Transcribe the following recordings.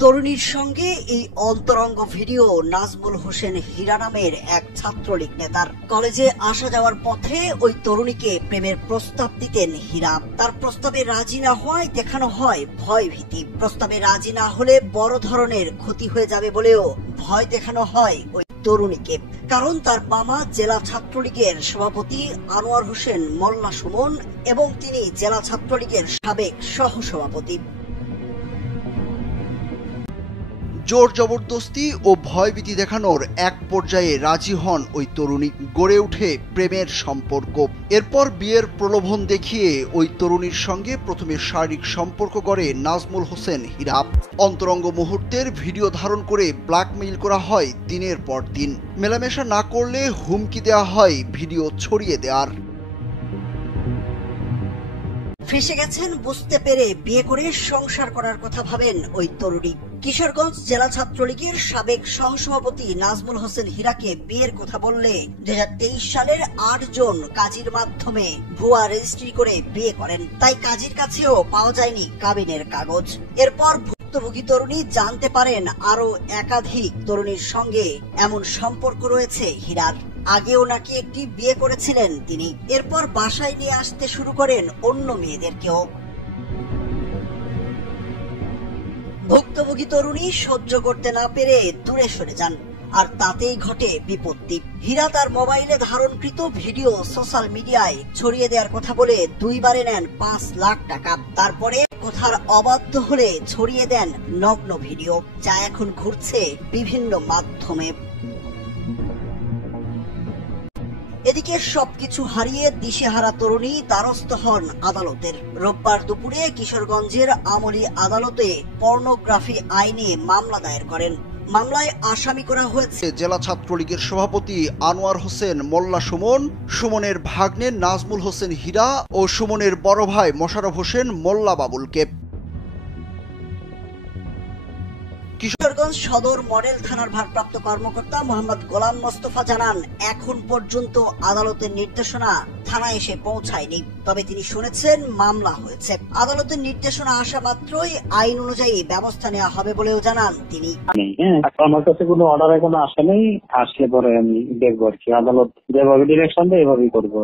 তরুণীর সঙ্গে এই অন্তরঙ্গ ভিডিও নাজমুল হোসেন হীরা নামের এক ছাত্রলীগ নেতার। কলেজে আসা যাওয়ার পথে ওই তরুণীকে প্রেমের প্রস্তাব দিতেন হীরা। তার প্রস্তাবে রাজি না হওয়ায় দেখানো হয় ভয় ভীতি। প্রস্তাবে রাজি না হলে বড় ধরনের ক্ষতি হয়ে যাবে বলেও ভয় দেখানো হয় ওই তরুণীকে। কারণ তার মামা জেলা ছাত্রলীগের সভাপতি আনোয়ার হোসেন মোল্লা সুমন এবং তিনি জেলা ছাত্রলীগের সাবেক সহসভাপতি। জোর জবরদস্তি ও ভয়ভীতি দেখানোর এক পর্যায়ে রাজি হন ওই তরুণী। গড়ে ওঠে প্রেমের সম্পর্ক। এরপর বিয়ের প্রলোভন দেখিয়ে ওই তরুণীর সঙ্গে প্রথমে শারীরিক সম্পর্ক গড়ে নাজমুল হোসেন হীরা। অন্তরঙ্গ মুহূর্তের ভিডিও ধারণ করে ব্ল্যাকমেইল করা হয় দিনের পর দিন। মেলামেশা না করলে হুমকি দেওয়া হয় ভিডিও ছড়িয়ে দেওয়ার। ফেঁসে গেছেন বুঝতে পেরে বিয়ে করে সংসার করার কথা ভাবেন ওই তরুণী। কিশোরগঞ্জ জেলা ছাত্রলীগের সাবেক সহসভাপতি নাজমুল হোসেন হীরাকে বিয়ের কথা বললে 2023 সালের 8 জন কাজীর মাধ্যমে ভুয়া রেজিস্ট্রি করে বিয়ে করেন। তাই কাজীর কাছেও পাওয়া যায়নি কাবিনের কাগজ। এরপর ভুক্তভোগী তরুণী জানতে পারেন আরো একাধিক তরুণীর সঙ্গে এমন সম্পর্ক রয়েছে হীরার। আগেও নাকি একটি বিয়ে করেছিলেন তিনি। এরপর বাসায় নিয়ে আসতে শুরু করেন অন্য মেয়েদেরকেও। ভুক্তভোগী তরুণী সহ্য করতে না পেরে দূরে সরে যান, আর তাতেই ঘটে বিপত্তি। হীরা তার মোবাইলে ধারণকৃত ভিডিও সোশ্যাল মিডিয়ায় ছড়িয়ে দেওয়ার কথা বলে 2 বারে নেন 5 লাখ টাকা। তারপরে কথার অবাধ্য হলে ছড়িয়ে দেন নগ্ন ভিডিও, যা এখন ঘুরছে বিভিন্ন মাধ্যমে। এদিকে সবকিছু হারিয়ে দিশেহারা তরুণী দ্বারস্থ হন আদালতের। রোববার দুপুরে কিশোরগঞ্জের আমলি আদালতে পর্নোগ্রাফি আইনে মামলা দায়ের করেন। মামলায় আসামি করা হয়েছে জেলা ছাত্রলীগের সভাপতি আনোয়ার হোসেন মোল্লা সুমন, সুমনের ভাগ্নে নাজমুল হোসেন হীরা ও সুমনের বড় ভাই মোশাররফ হোসেন মোল্লা বাবুলকে। কিশোরগঞ্জ সদর মডেল থানার ভারপ্রাপ্ত কর্মকর্তা মোহাম্মদ গোলাম মোস্তফা জানান, এখন পর্যন্ত আদালতের নির্দেশনা থানায় এসে পৌঁছায়নি। তবে তিনি শুনেছেন মামলা হয়েছে। আদালতের নির্দেশনা আসা মাত্রই আইন অনুযায়ী ব্যবস্থা নেওয়া হবে বলেও জানান তিনি। আমার কাছে কোনো অর্ডার এখনো আসে নাই, আসলে পরে আমি দেখবো আর কি। আদালত যেভাবে ডিরেকশন দেয় এভাবেই করবো।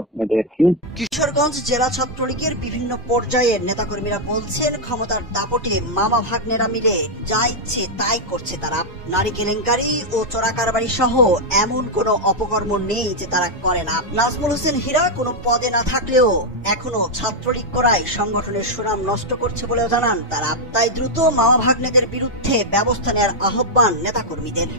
কিশোরগঞ্জ জেলা ছাত্রলীগের বিভিন্ন পর্যায়ের নেতাকর্মীরা বলছেন, ক্ষমতার দাপটে মামা ভাগ্নেরা মিলে যা ইচ্ছে তাই করছে তারা। নারী কেলেঙ্কারি ও চোরাকারবারি সহ এমন কোনো অপকর্ম নেই যে তারা করে না। নাজমুল হোসেন হীরা কোনো পদে না থাকলেও এখনো ছাত্রলীগ করায় সংগঠনের সুনাম নষ্ট করছে বলেও জানান তারা। তাই দ্রুত মামা ভাগ্নেদের বিরুদ্ধে ব্যবস্থা নেওয়ার আহ্বান নেতাকর্মীদের।